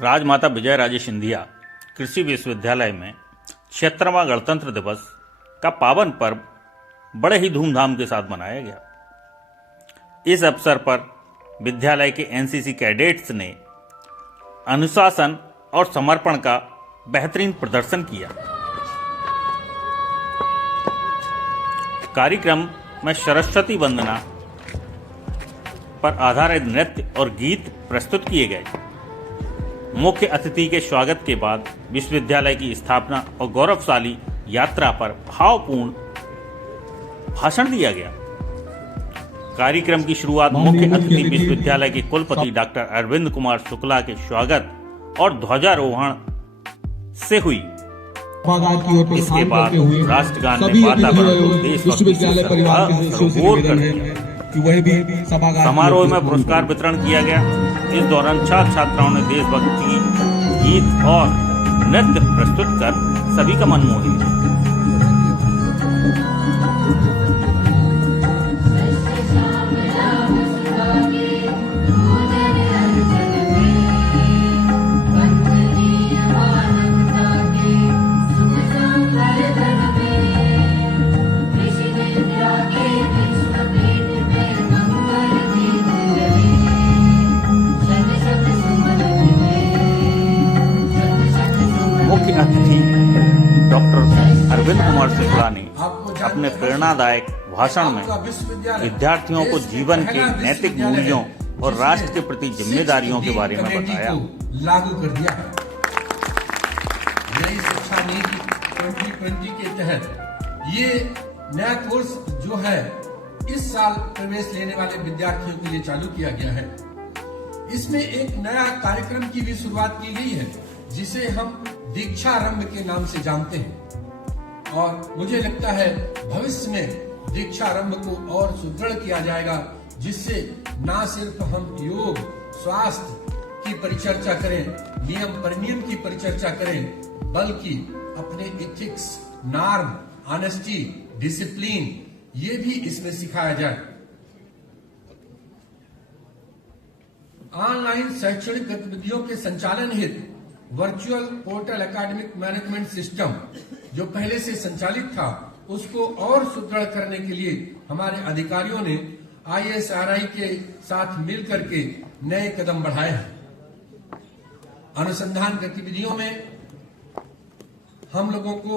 राजमाता विजयराजे सिंधिया कृषि विश्वविद्यालय में 76वां गणतंत्र दिवस का पावन पर्व बड़े ही धूमधाम के साथ मनाया गया। इस अवसर पर विद्यालय के एनसीसी कैडेट्स ने अनुशासन और समर्पण का बेहतरीन प्रदर्शन किया। कार्यक्रम में सरस्वती वंदना पर आधारित नृत्य और गीत प्रस्तुत किए गए। मुख्य अतिथि के स्वागत के बाद विश्वविद्यालय की स्थापना और गौरवशाली यात्रा पर भावपूर्ण भाषण दिया गया। कार्यक्रम की शुरुआत मुख्य अतिथि विश्वविद्यालय के कुलपति डॉक्टर अरविंद कुमार शुक्ला के स्वागत और ध्वजारोहण से हुई। इसके बाद राष्ट्रगान ने वातावरण को देशभक्ति से सरोबोर कर दिया। समारोह में पुरस्कार वितरण किया गया। इस दौरान छात्र छात्राओं ने देशभक्ति गीत और नृत्य प्रस्तुत कर सभी का मन मोह लिया। मुख्य अतिथि डॉक्टर अरविंद कुमार शुक्ला ने अपने प्रेरणादायक भाषण में विद्यार्थियों को जीवन के नैतिक मूल्यों और राष्ट्र के प्रति जिम्मेदारियों के बारे में बताया। लागू कर दिया है। नई शिक्षा नीति 2020 के तहत ये नया कोर्स जो है इस साल प्रवेश लेने वाले विद्यार्थियों के लिए चालू किया गया है। इसमें एक नया कार्यक्रम की भी शुरुआत की गई है जिसे हम दीक्षारंभ के नाम से जानते हैं और मुझे लगता है भविष्य में दीक्षारंभ को और सुदृढ़ किया जाएगा, जिससे ना सिर्फ हम योग स्वास्थ्य की परिचर्चा करें, नियम परिनियम की परिचर्चा करें, बल्कि अपने एथिक्स, नॉर्म, ऑनेस्टी, डिसिप्लिन ये भी इसमें सिखाया जाए। ऑनलाइन शैक्षणिक गतिविधियों के संचालन हेतु virtual portal academic management system जो पहले से संचालित था उसको और सुदृढ़ करने के लिए हमारे अधिकारियों ने ISRI के साथ मिलकर के नए कदम बढ़ाए हैं। अनुसंधान गतिविधियों में हम लोगों को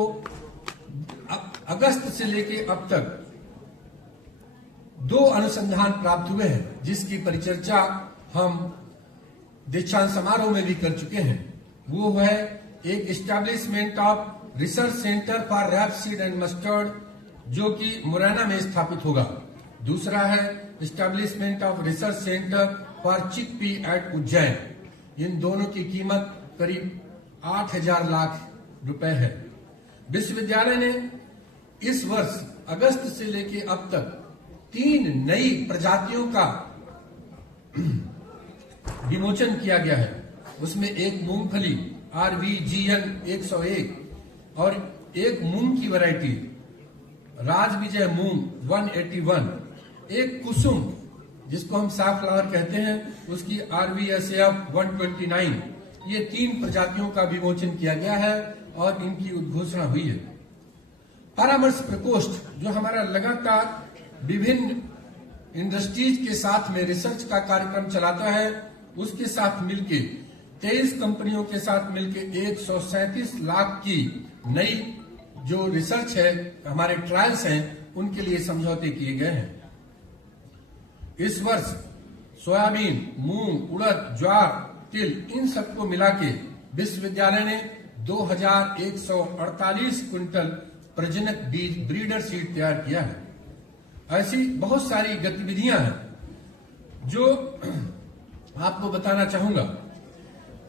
अगस्त से लेके अब तक 2 अनुसंधान प्राप्त हुए हैं, जिसकी परिचर्चा हम दीक्षांत समारोह में भी कर चुके हैं। वो है एक establishment of research centre for rapeseed and mustard जो कि मुरैना में स्थापित होगा। दूसरा है establishment of research centre for chickpea at Ujjain. इन दोनों की कीमत करीब 8,000 लाख रुपए है। विश्वविद्यालय ने इस वर्ष अगस्त से लेके अब तक 3 नई प्रजातियों का विमोचन किया गया है। उसमें एक मूंगफली RVGN 101 और एक मूंग की वैरायटी राजविजय मूंग 181, एक कुसुम जिसको हम साफ्लावर कहते हैं उसकी RVSF 129। ये 3 प्रजातियों का विमोचन किया गया है और इनकी उद्घोषणा हुई है। परामर्श प्रकोष्ठ जो हमारा लगातार विभिन्न इंडस्ट्रीज के साथ में रिसर्च का कार्यक्रम चलाता है, उसके साथ मिलके 23 कंपनियों के साथ मिलके 137 लाख की नई जो रिसर्च है, हमारे ट्रायल्स हैं, उनके लिए समझौते किए गए हैं। इस वर्ष सोयाबीन, मूंग, उड़द, ज्वार, तिल इन सबको मिला के विश्वविद्यालय ने 2148 क्विंटल प्रजनक बीज ब्रीडर सीड तैयार किया है। ऐसी बहुत सारी गतिविधियां हैं जो आपको बताना चाहूंगा।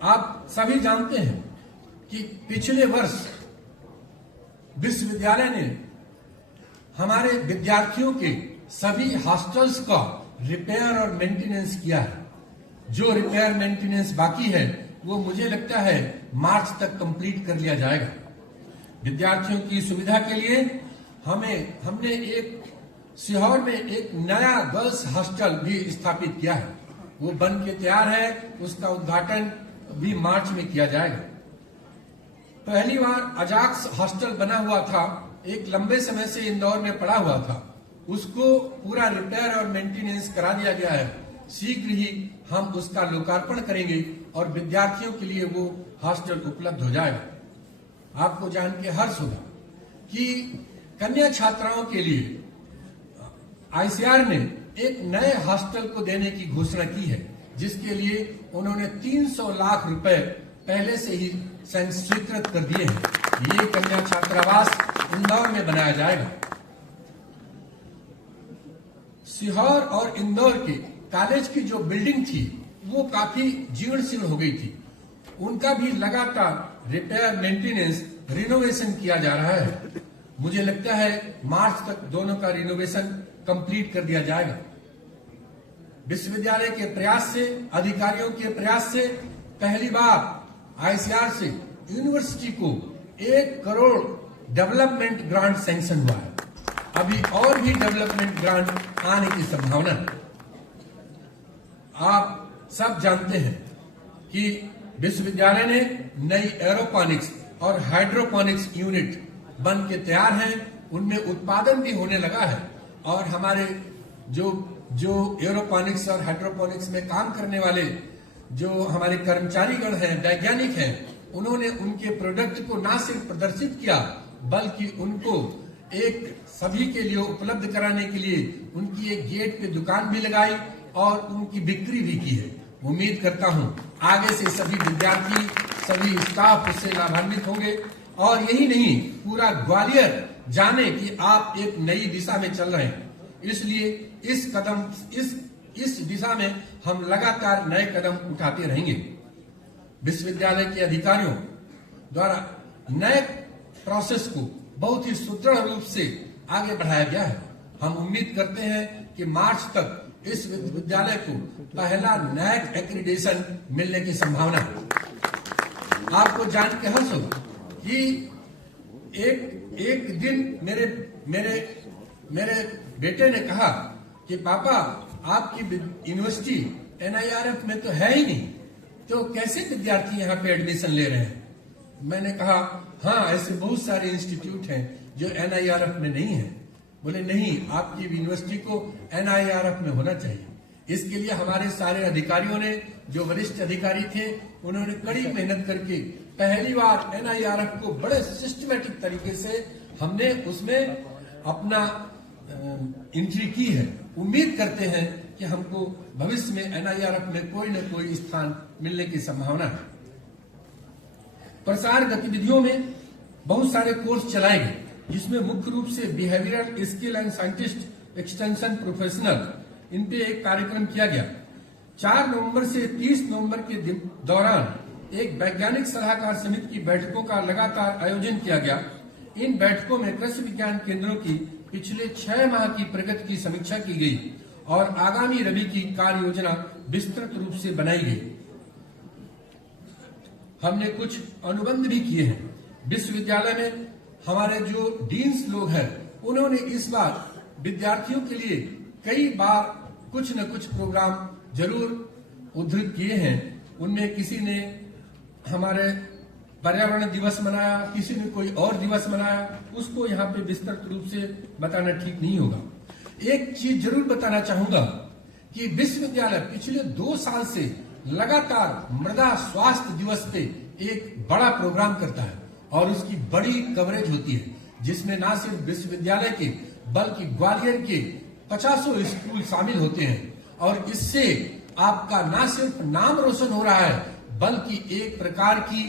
आप सभी जानते हैं कि पिछले वर्ष विश्वविद्यालय ने हमारे विद्यार्थियों के सभी हॉस्टल्स का रिपेयर और मेंटेनेंस किया है। जो रिपेयर मेंटेनेंस बाकी है वो मुझे लगता है मार्च तक कंप्लीट कर लिया जाएगा। विद्यार्थियों की सुविधा के लिए हमने एक सीहोर में एक नया गर्ल्स हॉस्टल भी स्थापित किया है। वो बन के तैयार है। उसका उद्घाटन भी मार्च में किया जाएगा। पहली बार अजाक्स हॉस्टल बना हुआ था, एक लंबे समय से इंदौर में पड़ा हुआ था, उसको पूरा रिपेयर और मेंटेनेंस करा दिया गया है। शीघ्र ही हम उसका लोकार्पण करेंगे और विद्यार्थियों के लिए वो हॉस्टल उपलब्ध हो जाएगा। आपको जान के हर्ष होगा कि कन्या छात्राओं के लिए आईसीआर ने एक नए हॉस्टल को देने की घोषणा की है, जिसके लिए उन्होंने 300 लाख रुपए पहले से ही स्वीकृत कर दिए हैं। ये कन्या छात्रावास इंदौर में बनाया जाएगा। सीहोर और इंदौर के कॉलेज की जो बिल्डिंग थी वो काफी जीर्ण शीर्ण हो गई थी, उनका भी लगातार रिपेयर, मेंटेनेंस, रिनोवेशन किया जा रहा है। मुझे लगता है मार्च तक दोनों का रिनोवेशन कंप्लीट कर दिया जाएगा। विश्वविद्यालय के प्रयास से, अधिकारियों के प्रयास से पहली बार आईसीआर से यूनिवर्सिटी को 1 करोड़ डेवलपमेंट ग्रांट सैंक्शन हुआ है। अभी और भी डेवलपमेंट ग्रांट आने की संभावना है। आप सब जानते हैं कि विश्वविद्यालय ने नई एरोपोनिक्स और हाइड्रोपोनिक्स यूनिट बन के तैयार हैं, उनमें उत्पादन भी होने लगा है और हमारे जो एरोपोनिक्स और हाइड्रोपोनिक्स में काम करने वाले जो हमारे कर्मचारीगण हैं, वैज्ञानिक हैं, उन्होंने उनके प्रोडक्ट को ना सिर्फ प्रदर्शित किया बल्कि उनको एक सभी के लिए उपलब्ध कराने के लिए उनकी एक गेट पे दुकान भी लगाई और उनकी बिक्री भी की है। उम्मीद करता हूं आगे से सभी विद्यार्थी, सभी स्टाफ उससे लाभान्वित होंगे और यही नहीं, पूरा ग्वालियर जाने कि आप एक नई दिशा में चल रहे हैं। इसलिए इस दिशा में हम लगातार नए कदम उठाते रहेंगे। विश्वविद्यालय के अधिकारियों द्वारा नए प्रोसेस को बहुत ही सुदृढ़ रूप से आगे बढ़ाया गया है। हम उम्मीद करते हैं कि मार्च तक इस विश्वविद्यालय को पहला नैक एक्रीडेशन मिलने की संभावना है। आपको जान के हर्ष होगा कि एक दिन मेरे बेटे ने कहा कि पापा आपकी यूनिवर्सिटी एनआईआरएफ में तो है ही नहीं, तो कैसे विद्यार्थी यहाँ पे एडमिशन ले रहे हैं? मैंने कहा हाँ, ऐसे बहुत सारे इंस्टीट्यूट हैं जो एनआईआरएफ में नहीं है। बोले नहीं, आपकी यूनिवर्सिटी को एनआईआरएफ में होना चाहिए। इसके लिए हमारे सारे अधिकारियों ने, जो वरिष्ठ अधिकारी थे, उन्होंने कड़ी मेहनत करके पहली बार एनआईआरएफ को बड़े सिस्टमेटिक तरीके से हमने उसमें अपना एंट्री की है। उम्मीद करते हैं कि हमको भविष्य में एनआईआरएफ में कोई न कोई स्थान मिलने की संभावना है। प्रसार गतिविधियों में बहुत सारे कोर्स चलाए गए, जिसमें मुख्य रूप से behavioural skill and scientist extension professional, इन पे एक कार्यक्रम किया गया। 4 नवंबर से 30 नवंबर के दौरान एक वैज्ञानिक सलाहकार समिति की बैठकों का लगातार आयोजन किया गया। इन बैठकों में कृषि विज्ञान केंद्रों की पिछले 6 माह की प्रगति की समीक्षा की गई और आगामी रबी की कार्य योजना विस्तृत रूप से बनाई गई। हमने कुछ अनुबंध भी किए हैं। विश्वविद्यालय में हमारे जो डीन्स लोग हैं, उन्होंने इस बार विद्यार्थियों के लिए कई बार कुछ न कुछ प्रोग्राम जरूर उद्धृत किए हैं। उनमें किसी ने हमारे पर्यावरण दिवस मनाया, किसी ने कोई और दिवस मनाया, उसको यहाँ पे विस्तृत रूप से बताना ठीक नहीं होगा। एक चीज जरूर बताना चाहूंगा कि विश्वविद्यालय पिछले 2 साल से लगातार मृदा स्वास्थ्य दिवस पे एक बड़ा प्रोग्राम करता है और उसकी बड़ी कवरेज होती है, जिसमें न सिर्फ विश्वविद्यालय के बल्कि ग्वालियर के 50 स्कूल शामिल होते हैं और इससे आपका न सिर्फ नाम रोशन हो रहा है बल्कि एक प्रकार की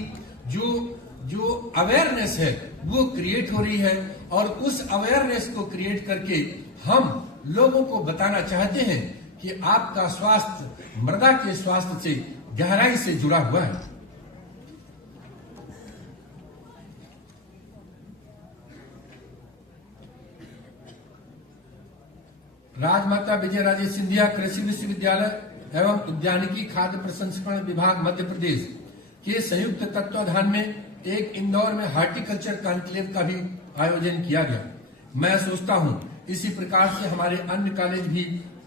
जो अवेयरनेस है वो क्रिएट हो रही है और उस अवेयरनेस को क्रिएट करके हम लोगों को बताना चाहते हैं कि आपका स्वास्थ्य मृदा के स्वास्थ्य से गहराई से जुड़ा हुआ है। राजमाता विजयराजे सिंधिया कृषि विश्वविद्यालय एवं उद्यानिकी खाद्य प्रसंस्करण विभाग मध्य प्रदेश के संयुक्त तत्वाधान में एक इंदौर में हार्टिकल्चर कॉन्क्लेव का भी आयोजन किया गया। मैं सोचता हूं इसी प्रकार से हमारे अन्य कॉलेज भी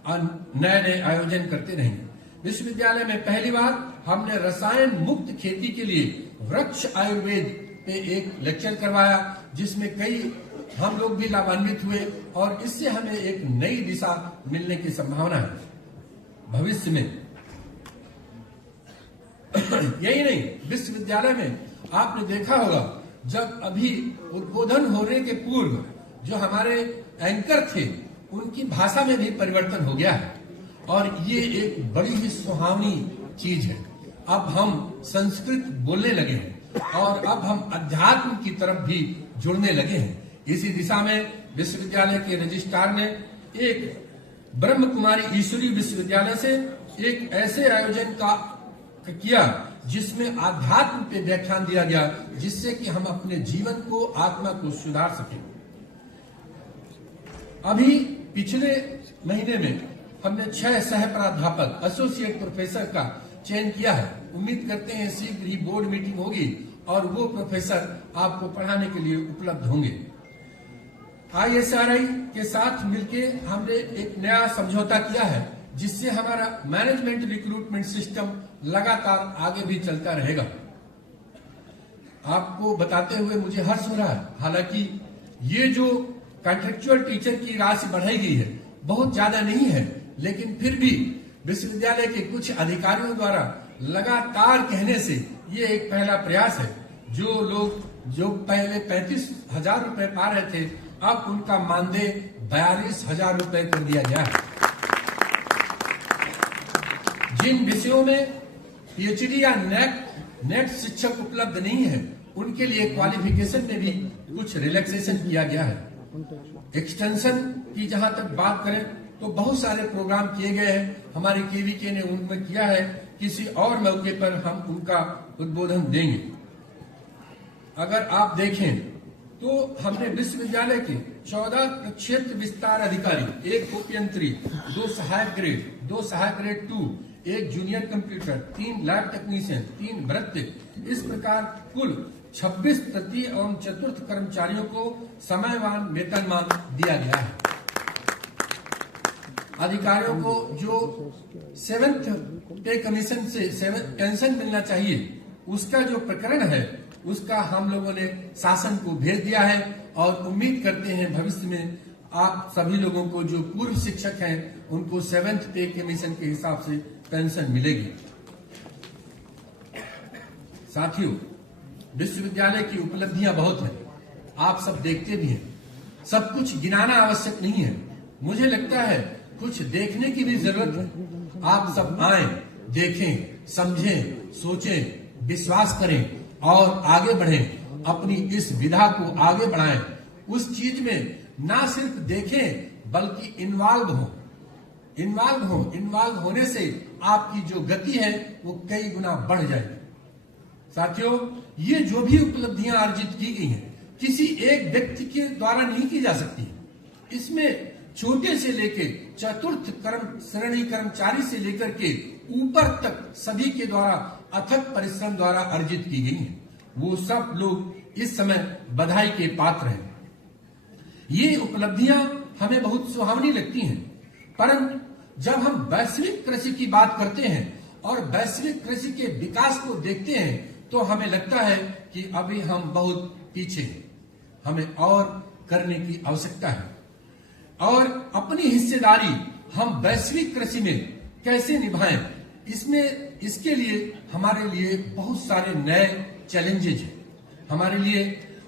नए नए आयोजन करते रहेंगे। विश्वविद्यालय में पहली बार हमने रसायन मुक्त खेती के लिए वृक्ष आयुर्वेद पे एक लेक्चर करवाया, जिसमें कई हम लोग भी लाभान्वित हुए और इससे हमें एक नई दिशा मिलने की संभावना है भविष्य में। यही नहीं, विश्वविद्यालय में आपने देखा होगा, जब अभी उद्बोधन होने के पूर्व जो हमारे एंकर थे उनकी भाषा में भी परिवर्तन हो गया है और ये एक बड़ी ही सुहावनी चीज है। अब हम संस्कृत बोलने लगे हैं और अब हम अध्यात्म की तरफ भी जुड़ने लगे हैं। इसी दिशा में विश्वविद्यालय के रजिस्ट्रार ने एक ब्रह्म कुमारी ईश्वरी विश्वविद्यालय से एक ऐसे आयोजन का किया जिसमें आध्यात्म पे व्याख्यान दिया गया, जिससे कि हम अपने जीवन को, आत्मा को सुधार सकें। अभी पिछले महीने में हमने 6 सह प्राध्यापक, एसोसिएट प्रोफेसर का चयन किया है। उम्मीद करते हैं शीघ्र ही बोर्ड मीटिंग होगी और वो प्रोफेसर आपको पढ़ाने के लिए उपलब्ध होंगे। ISRI के साथ मिलके हमने एक नया समझौता किया है, जिससे हमारा मैनेजमेंट रिक्रूटमेंट सिस्टम लगातार आगे भी चलता रहेगा। आपको बताते हुए मुझे हर्ष हो रहा है, हालांकि ये जो कॉन्ट्रेक्चुअल टीचर की राशि बढ़ाई गई है बहुत ज्यादा नहीं है, लेकिन फिर भी विश्वविद्यालय के कुछ अधिकारियों द्वारा लगातार कहने से ये एक पहला प्रयास है। जो लोग जो पहले 35,000 रुपए पा रहे थे, अब उनका मानदेय 42,000 रुपए कर दिया गया है। जिन विषयों में PhD या नेट शिक्षक उपलब्ध नहीं है, उनके लिए क्वालिफिकेशन में भी कुछ रिलैक्सेशन किया गया है। एक्सटेंशन की जहां तक बात करें तो बहुत सारे प्रोग्राम किए गए हैं, हमारे KVK ने उनमें किया है। किसी और मौके पर हम उनका उद्बोधन देंगे। अगर आप देखें तो हमने विश्वविद्यालय के 14 क्षेत्र विस्तार अधिकारी, 1 उपयंत्री, 2 सहायक ग्रेड, 2 सहायक grade 2, 1 junior computer, 3 lab technician, 3 भृत्य, इस प्रकार कुल 26 तृतीय एवं चतुर्थ कर्मचारियों को समयवान वेतनमान दिया गया है। अधिकारियों को जो 7th पे कमीशन से 7th पेंशन मिलना चाहिए, उसका जो प्रकरण है उसका हम लोगों ने शासन को भेज दिया है और उम्मीद करते हैं भविष्य में आप सभी लोगों को जो पूर्व शिक्षक हैं उनको 7th पे कमीशन के हिसाब से पेंशन मिलेगी। साथियों, विश्वविद्यालय की उपलब्धियां बहुत हैं, आप सब देखते भी हैं। सब कुछ गिनाना आवश्यक नहीं है, मुझे लगता है कुछ देखने की भी जरूरत है। आप सब आए, देखें, समझें, सोचें, विश्वास करें और आगे बढ़ें। अपनी इस विधा को आगे बढ़ाएं। उस चीज में ना सिर्फ देखें बल्कि इन्वॉल्व हो। इन्वॉल्व होने से आपकी जो गति है वो कई गुना बढ़ जाएगी। साथियों, ये जो भी उपलब्धियां अर्जित की गई हैं, किसी एक व्यक्ति के द्वारा नहीं की जा सकती। इसमें छोटे से लेके चतुर्थ श्रेणी कर्मचारी से लेकर के ऊपर तक सभी के द्वारा अथक परिश्रम द्वारा अर्जित की गई हैं। वो सब लोग इस समय बधाई के पात्र हैं। ये उपलब्धियां हमें बहुत सुहावनी लगती हैं, परंतु जब हम वैश्विक कृषि की बात करते हैं और वैश्विक कृषि के विकास को देखते हैं तो हमें लगता है कि अभी हम बहुत पीछे हैं। हमें और करने की आवश्यकता है और अपनी हिस्सेदारी हम वैश्विक कृषि में कैसे निभाएं, इसके लिए हमारे लिए बहुत सारे नए चैलेंजेज हैं। हमारे लिए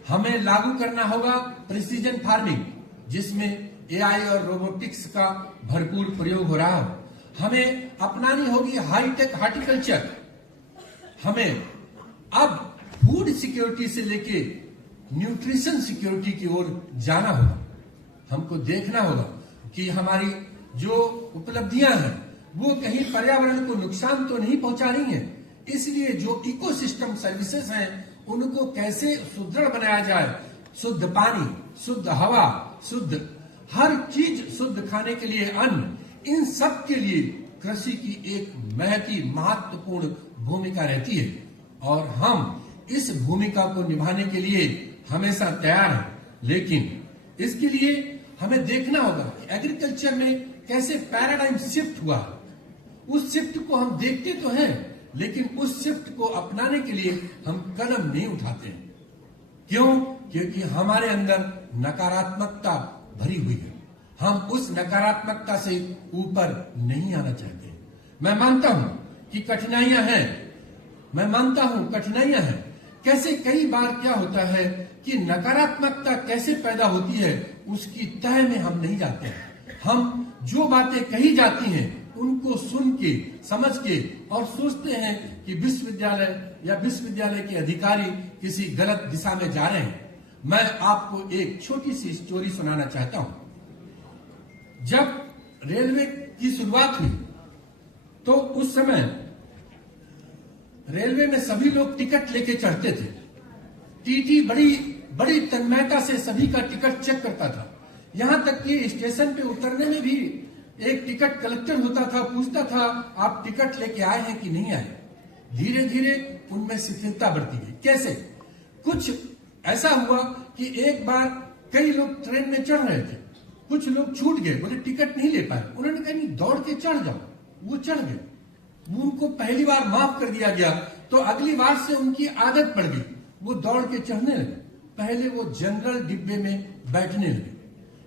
हमें लागू करना होगा प्रिसीजन फार्मिंग, जिसमें AI और रोबोटिक्स का भरपूर प्रयोग हो रहा है। हमें अपनानी होगी हाईटेक हॉर्टिकल्चर। हमें अब फूड सिक्योरिटी से लेके न्यूट्रिशन सिक्योरिटी की ओर जाना होगा। हमको देखना होगा कि हमारी जो उपलब्धियां हैं वो कहीं पर्यावरण को नुकसान तो नहीं पहुंचा रही हैं। इसलिए जो इकोसिस्टम सर्विसेज हैं उनको कैसे सुदृढ़ बनाया जाए। शुद्ध पानी, शुद्ध हवा, शुद्ध हर चीज, शुद्ध खाने के लिए अन्न, इन सब के लिए कृषि की एक महत्वपूर्ण भूमिका रहती है और हम इस भूमिका को निभाने के लिए हमेशा तैयार हैं। लेकिन इसके लिए हमें देखना होगा कि एग्रीकल्चर में कैसे पैराडाइम शिफ्ट हुआ। उस शिफ्ट को हम देखते तो हैं, लेकिन उस शिफ्ट को अपनाने के लिए हम कदम नहीं उठाते हैं। क्यों? क्योंकि हमारे अंदर नकारात्मकता भरी हुई है। हम उस नकारात्मकता से ऊपर नहीं आना चाहते। मैं मानता हूं कि कठिनाइयां हैं, मैं मानता हूं कठिनाइयां हैं। कैसे कई बार क्या होता है कि नकारात्मकता कैसे पैदा होती है उसकी तह में हम नहीं जाते हैं। हम जो बातें कही जाती हैं उनको सुन के, समझ के और सोचते हैं कि विश्वविद्यालय या विश्वविद्यालय के अधिकारी किसी गलत दिशा में जा रहे हैं। मैं आपको एक छोटी सी स्टोरी सुनाना चाहता हूं। जब रेलवे की शुरुआत हुई तो उस समय रेलवे में सभी लोग टिकट लेके चढ़ते थे। टीटी बड़ी तन्मयता से सभी का टिकट चेक करता था। यहां तक कि स्टेशन पे उतरने में भी एक टिकट कलेक्टर होता था, पूछता था आप टिकट लेके आए हैं कि नहीं आए। धीरे धीरे उनमें शिथिलता बढ़ती गई। कैसे? कुछ ऐसा हुआ कि एक बार कई लोग ट्रेन में चढ़ रहे थे, कुछ लोग छूट गए, बोले टिकट नहीं ले पाए। उन्होंने कहा नहीं, दौड़ के चढ़ जाओ। वो चढ़ गए, उनको पहली बार माफ कर दिया गया, तो अगली बार से उनकी आदत पड़ गई, वो दौड़ के चढ़ने लगे। पहले वो जनरल डिब्बे में बैठने लगे,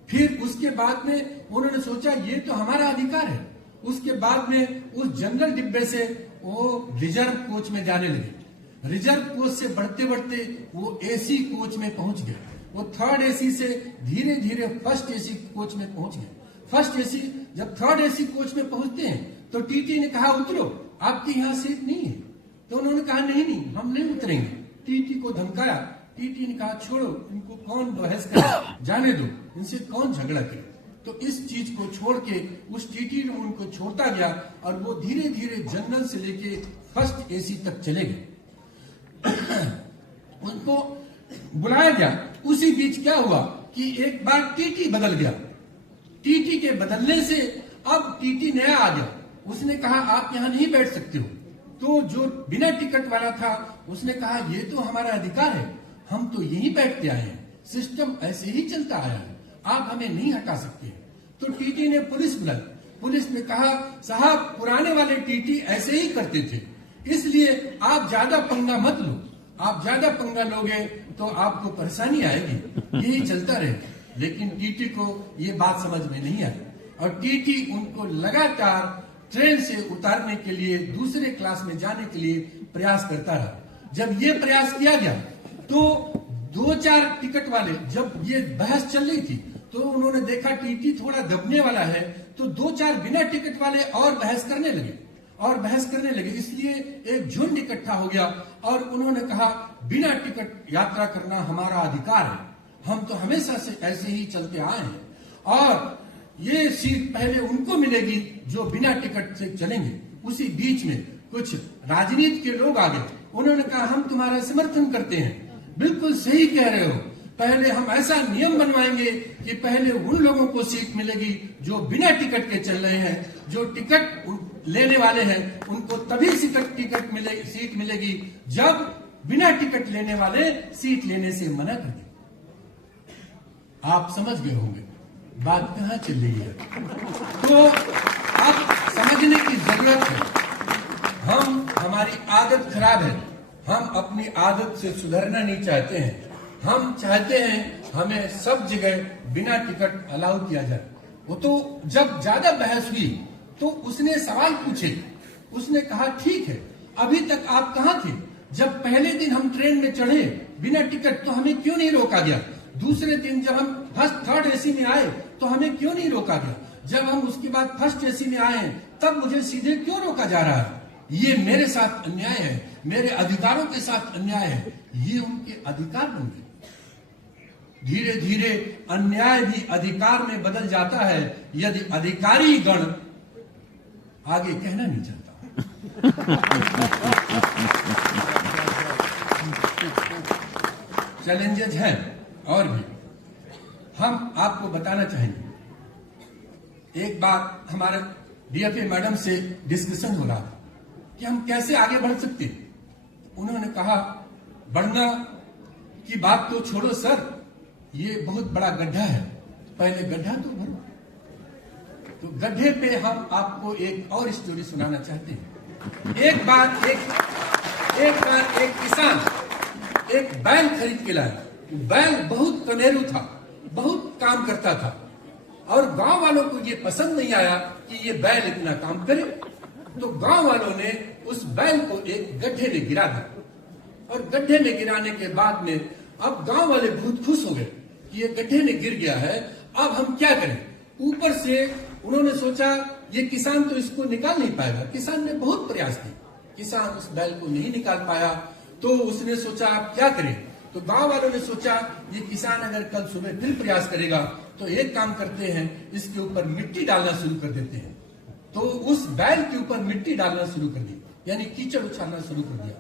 फिर उसके बाद में उन्होंने सोचा ये तो हमारा अधिकार है। उसके बाद में उस जनरल डिब्बे से वो रिजर्व कोच में जाने लगे। रिजर्व कोच से बढ़ते बढ़ते वो एसी कोच में पहुंच गए। वो थर्ड एसी से धीरे धीरे फर्स्ट एसी कोच में पहुंच गए। फर्स्ट एसी जब थर्ड एसी कोच में पहुंचते हैं तो टीटी ने कहा उतरो, आपकी यहाँ सीट नहीं है। तो उन्होंने कहा नहीं, हम नहीं उतरेंगे। टीटी को धमकाया। टीटी ने कहा छोड़ो, इनको कौन बहस करे, जाने दो, इनसे कौन झगड़ा करे। तो इस चीज को छोड़ के उस टीटी ने उनको छोड़ता गया और वो धीरे धीरे जनरल से लेके फर्स्ट एसी तक चले गए। उनको बुलाया गया। उसी बीच क्या हुआ कि एक बार टीटी बदल गया। टीटी के बदलने से अब टीटी नया आ गया। उसने कहा आप यहाँ नहीं बैठ सकते हो। तो जो बिना टिकट वाला था उसने कहा ये तो हमारा अधिकार है, हम तो यहीं बैठते आए हैं, सिस्टम ऐसे ही चलता आया है, आप हमें नहीं हटा सकते। तो टीटी ने पुलिस बुलाई। पुलिस ने कहा साहब पुराने वाले टीटी ऐसे ही करते थे, इसलिए आप ज्यादा पंगा मत लो। आप ज्यादा पंगा लोगे तो आपको परेशानी आएगी, यही चलता रहे। लेकिन टीटी को ये बात समझ में नहीं आई और टीटी उनको लगातार ट्रेन से उतारने के लिए, दूसरे क्लास में जाने के लिए प्रयास करता रहा। जब ये प्रयास किया गया तो 2-4 टिकट वाले, जब ये बहस चल रही थी तो उन्होंने देखा टीटी थोड़ा दबने वाला है, तो 2-4 बिना टिकट वाले और बहस करने लगे। इसलिए एक झुंड इकट्ठा हो गया और उन्होंने कहा बिना टिकट यात्रा करना हमारा अधिकार है, हम तो हमेशा से ऐसे ही चलते आए हैं और ये सीट पहले उनको मिलेगी जो बिना टिकट से चलेंगे। उसी बीच में कुछ राजनीति के लोग आ गए। उन्होंने कहा हम तुम्हारा समर्थन करते हैं, बिल्कुल सही कह रहे हो, पहले हम ऐसा नियम बनवाएंगे कि पहले उन लोगों को सीट मिलेगी जो बिना टिकट के चल रहे हैं, जो टिकट लेने वाले हैं उनको तभी सीट मिलेगी जब बिना टिकट लेने वाले सीट लेने से मना कर दे। आप समझ गए होंगे बात कहां चल रही है। तो अब समझने की जरूरत है। हमारी आदत खराब है, हम अपनी आदत से सुधरना नहीं चाहते हैं। हम चाहते हैं हमें सब जगह बिना टिकट अलाउ किया जाए। वो तो जब ज्यादा बहस हुई तो उसने सवाल पूछे। उसने कहा ठीक है, अभी तक आप कहां थे? जब पहले दिन हम ट्रेन में चढ़े बिना टिकट तो हमें क्यों नहीं रोका गया? दूसरे दिन जब हम थर्ड एसी में आए तो हमें क्यों नहीं रोका गया? जब हम उसके बाद फर्स्ट एसी में आए तब मुझे सीधे क्यों रोका जा रहा है? ये मेरे साथ अन्याय है, मेरे अधिकारों के साथ अन्याय है। ये उनके अधिकार बन गए। धीरे धीरे अन्याय भी अधिकार में बदल जाता है यदि अधिकारी गण आगे कहना नहीं चाहता। चैलेंजेस हैं और भी। हम आपको बताना चाहेंगे, एक बार हमारे डीएफए मैडम से डिस्कशन हो रहा था कि हम कैसे आगे बढ़ सकते। उन्होंने कहा बढ़ना की बात तो छोड़ो सर, ये बहुत बड़ा गड्ढा है, पहले गड्ढा तो भरो। तो गड्ढे पे हम आपको एक और स्टोरी सुनाना चाहते हैं। एक बार एक किसान एक बैल खरीद के लाया। बैल बहुत कनेरू था, बहुत काम करता था, और गांव वालों को ये पसंद नहीं आया कि ये बैल इतना काम करे। तो गांव वालों ने उस बैल को एक गड्ढे में गिरा दिया, और गड्ढे में गिराने के बाद में अब गांव वाले बहुत खुश हो गए कि ये गड्ढे में गिर गया है, अब हम क्या करें। ऊपर से उन्होंने सोचा ये किसान तो इसको निकाल नहीं पाएगा। किसान ने बहुत प्रयास किए, किसान उस बैल को नहीं निकाल पाया। तो उसने सोचा आप क्या करें। तो गांव वालों ने सोचा ये किसान अगर कल सुबह फिर प्रयास करेगा तो एक काम करते हैं, इसके ऊपर मिट्टी डालना शुरू कर देते हैं। तो उस बैल के ऊपर मिट्टी डालना शुरू कर दी, यानी कीचड़ उछालना शुरू कर दिया।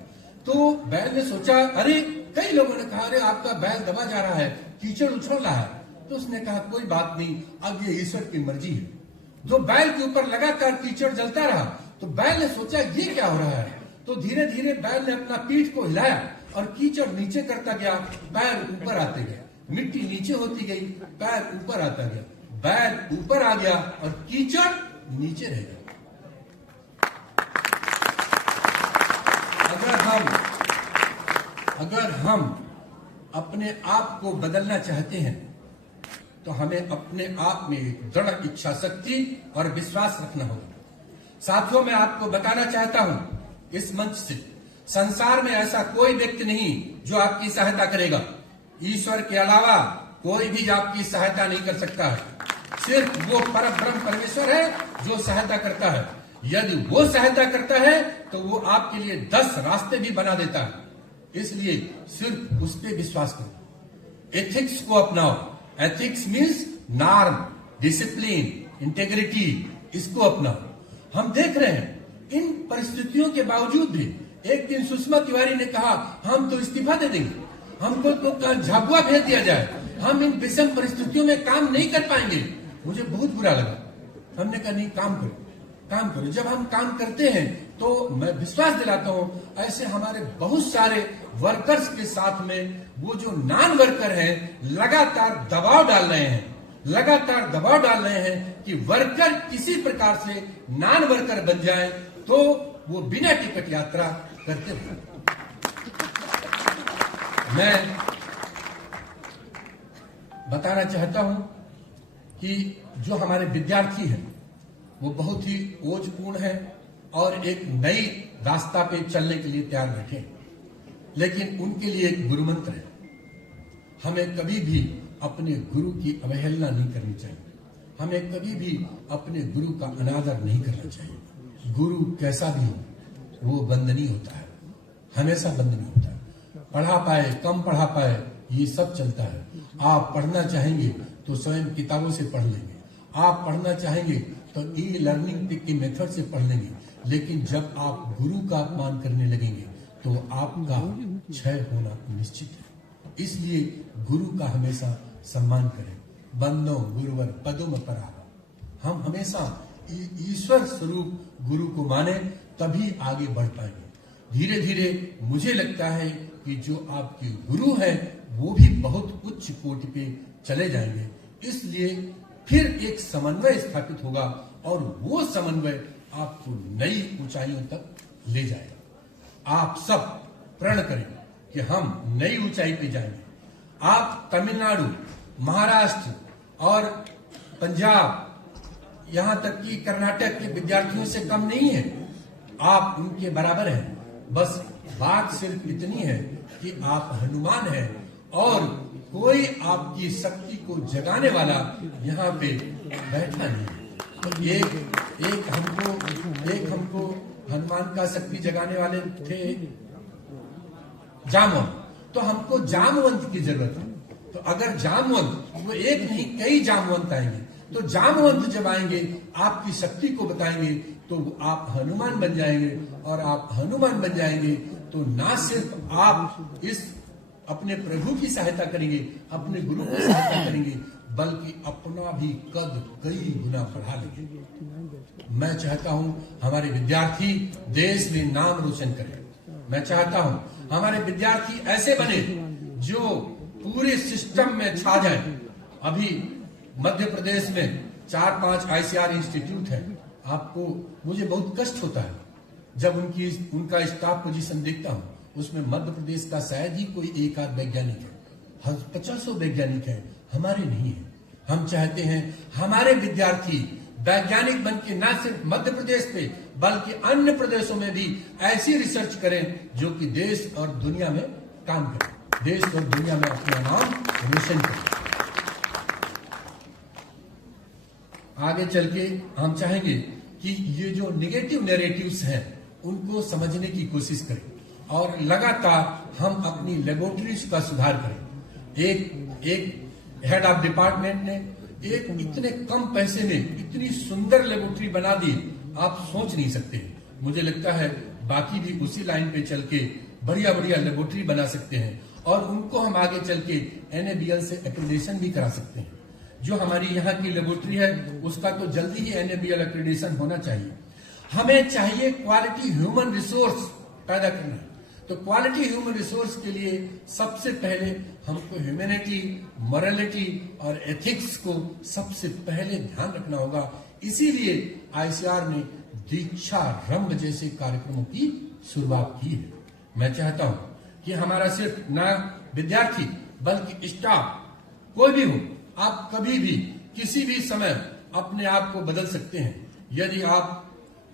तो बैल ने सोचा, अरे कई लोगों ने कहा अरे आपका बैल दबा जा रहा है, कीचड़ उछल रहा है। तो उसने कहा कोई बात नहीं, अब ये ईश्वर की मर्जी है। जो बैल के ऊपर लगातार कीचड़ जलता रहा, तो बैल ने सोचा ये क्या हो रहा है। तो धीरे धीरे बैल ने अपना पीठ को हिलाया और कीचड़ नीचे करता गया, पैर ऊपर आते गए, मिट्टी नीचे होती गई, पैर ऊपर आता गया, बैल ऊपर आ गया और कीचड़ नीचे रह गया। अगर हम अपने आप को बदलना चाहते हैं तो हमें अपने आप में एक दृढ़ इच्छा शक्ति और विश्वास रखना होगा। साथियों, मैं आपको बताना चाहता हूं इस मंच से, संसार में ऐसा कोई व्यक्ति नहीं जो आपकी सहायता करेगा। ईश्वर के अलावा कोई भी आपकी सहायता नहीं कर सकता है। सिर्फ वो परब्रह्म परमेश्वर है जो सहायता करता है। यदि वो सहायता करता है तो वो आपके लिए 10 रास्ते भी बना देता है। इसलिए सिर्फ उस पर विश्वास करो, एथिक्स को अपनाओ। Ethics means norm, discipline, integrity, इसको अपनाओ। हम देख रहे हैं इन परिस्थितियों के बावजूद भी, एक दिन सुषमा तिवारी ने कहा हम तो इस्तीफा दे देंगे, हमको तो झाबुआ भेज दिया जाए, हम इन विषम परिस्थितियों में काम नहीं कर पाएंगे। मुझे बहुत बुरा लगा। हमने कहा नहीं, काम करो, काम करो। जब हम काम करते हैं तो मैं विश्वास दिलाता हूं, ऐसे हमारे बहुत सारे वर्कर्स के साथ में वो जो नॉन वर्कर हैं लगातार दबाव डाल रहे हैं कि वर्कर किसी प्रकार से नॉन वर्कर बन जाए तो वो बिना टिकट यात्रा करते हैं। मैं बताना चाहता हूं कि जो हमारे विद्यार्थी हैं वो बहुत ही ओजपूर्ण है और एक नई रास्ता पे चलने के लिए तैयार बैठे हैं। लेकिन उनके लिए एक गुरु मंत्र है, हमें कभी भी अपने गुरु की अवहेलना नहीं करनी चाहिए, हमें कभी भी अपने गुरु का अनादर नहीं करना चाहिए। गुरु कैसा भी हो वो बंधनीय होता है, हमेशा बंधनीय होता है। पढ़ा पाए कम पढ़ा पाए ये सब चलता है। आप पढ़ना चाहेंगे तो स्वयं किताबों से पढ़ लेंगे, आप पढ़ना चाहेंगे तो ई लर्निंग के मेथड से पढ़ लेंगे। लेकिन जब आप गुरु का अपमान करने लगेंगे तो आपका क्षय होना निश्चित है। इसलिए गुरु का हमेशा सम्मान करें। बंदो गुरुवर पदों में परावा, हम हमेशा ईश्वर स्वरूप गुरु को माने, तभी आगे बढ़ पाएंगे। धीरे धीरे मुझे लगता है कि जो आपके गुरु हैं वो भी बहुत उच्च कोटि पे चले जाएंगे। इसलिए फिर एक समन्वय स्थापित होगा और वो समन्वय आपको नई ऊंचाइयों तक ले जाएगा। आप सब प्रण करें कि हम नई ऊंचाई पे जाएंगे। आप तमिलनाडु, महाराष्ट्र और पंजाब, यहां तक कि कर्नाटक के विद्यार्थियों से कम नहीं है, आप उनके बराबर हैं। बस बात सिर्फ इतनी है कि आप हनुमान हैं और कोई आपकी शक्ति को जगाने वाला यहाँ पे बैठा नहीं है। तो एक हमको हनुमान का शक्ति जगाने वाले थे जामवंत, तो हमको जामवंत की जरूरत है। तो अगर जामवंत, वो एक नहीं कई जामवंत आएंगे, तो जामवंत जब आएंगे आपकी शक्ति को बताएंगे तो आप हनुमान बन जाएंगे। और आप हनुमान बन जाएंगे तो ना सिर्फ आप इस अपने प्रभु की सहायता करेंगे, अपने गुरु की सहायता करेंगे, बल्कि अपना भी कद कई गुना बढ़ा लेंगे। मैं चाहता हूं हमारे विद्यार्थी देश में नाम रोशन करें। मैं चाहता हूं हमारे विद्यार्थी ऐसे बने जो पूरे सिस्टम में छा जाए। अभी मध्य प्रदेश में 4-5 ICR इंस्टीट्यूट है। आपको मुझे बहुत कष्ट होता है जब उनका स्टाफ पोजीशन देखता हूं, उसमें मध्य प्रदेश का शायद ही कोई एक आध वैज्ञानिक है, 50 वैज्ञानिक है, हमारे नहीं है। हम चाहते हैं हमारे विद्यार्थी वैज्ञानिक बन के न सिर्फ मध्य प्रदेश पे बल्कि अन्य प्रदेशों में भी ऐसी रिसर्च करें जो कि देश और दुनिया में काम करें, देश और दुनिया में अपना नाम रोशन करें। आगे चल के हम चाहेंगे कि ये जो निगेटिव नैरेटिव्स हैं उनको समझने की कोशिश करें और लगातार हम अपनी लेबोरेटरीज का सुधार करें। एक हेड ऑफ डिपार्टमेंट ने एक इतने कम पैसे में इतनी सुंदर लेबोरेटरी बना दी, आप सोच नहीं सकते। मुझे लगता है बाकी भी उसी लाइन पे चल के बढ़िया बढ़िया लेबोरेटरी बना सकते हैं और उनको हम आगे चल के NABL से एक्रेडिटेशन भी करा सकते हैं। जो हमारी यहाँ की लेबोरेटरी है उसका तो जल्दी ही NABL एक्रेडिटेशन होना चाहिए। हमें चाहिए क्वालिटी ह्यूमन रिसोर्स पैदा करना। तो क्वालिटी ह्यूमन रिसोर्स के लिए सबसे पहले हमको ह्यूमैनिटी, मोरालिटी और एथिक्स को सबसे पहले ध्यान रखना होगा। इसीलिए ICR ने दीक्षा रंभ जैसे कार्यक्रमों की शुरुआत की है। मैं चाहता हूं कि हमारा सिर्फ न विद्यार्थी बल्कि स्टाफ कोई भी हो, आप कभी भी किसी भी समय अपने आप को बदल सकते हैं। यदि आप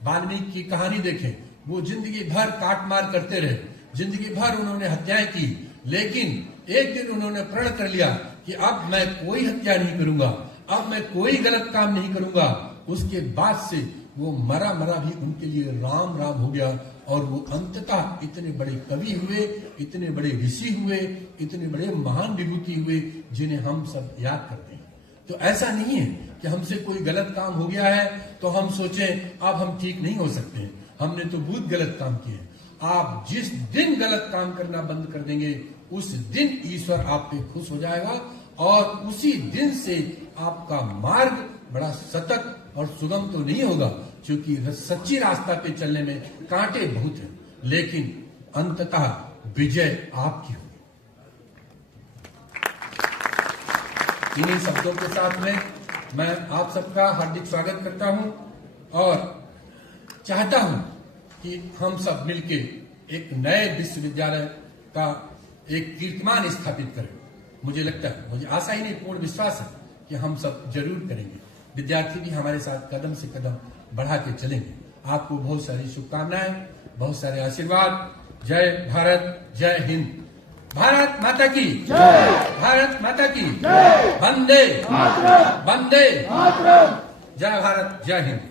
वाल्मीकि की कहानी देखें, वो जिंदगी भर काट मार करते रहे, जिंदगी भर उन्होंने हत्याएं की, लेकिन एक दिन उन्होंने प्रण कर लिया कि अब मैं कोई हत्या नहीं करूंगा, अब मैं कोई गलत काम नहीं करूंगा। उसके बाद से वो मरा भी उनके लिए राम राम हो गया और वो अंततः इतने बड़े कवि हुए, इतने बड़े ऋषि हुए, इतने बड़े महान विभूति हुए जिन्हें हम सब याद करते हैं। तो ऐसा नहीं है कि हमसे कोई गलत काम हो गया है तो हम सोचें अब हम ठीक नहीं हो सकते हैं। हमने तो बहुत गलत काम किए। आप जिस दिन गलत काम करना बंद कर देंगे उस दिन ईश्वर आप पे खुश हो जाएगा और उसी दिन से आपका मार्ग बड़ा सतत और सुगम तो नहीं होगा, क्योंकि सच्ची रास्ता पे चलने में कांटे बहुत हैं, लेकिन अंततः विजय आपकी होगी। इन्हीं शब्दों के साथ में मैं आप सबका हार्दिक स्वागत करता हूं और चाहता हूं कि हम सब मिलके एक नए विश्वविद्यालय का एक कीर्तिमान स्थापित करें। मुझे लगता है, मुझे आशा ही नहीं पूर्ण विश्वास है कि हम सब जरूर करेंगे। विद्यार्थी भी हमारे साथ कदम से कदम बढ़ा के चलेंगे। आपको बहुत सारी शुभकामनाएं, बहुत सारे आशीर्वाद। जय भारत, जय हिंद। भारत माता की जय, भारत माता की जय, वंदे मातरम, वंदे मातरम। जय भारत, जय हिंद।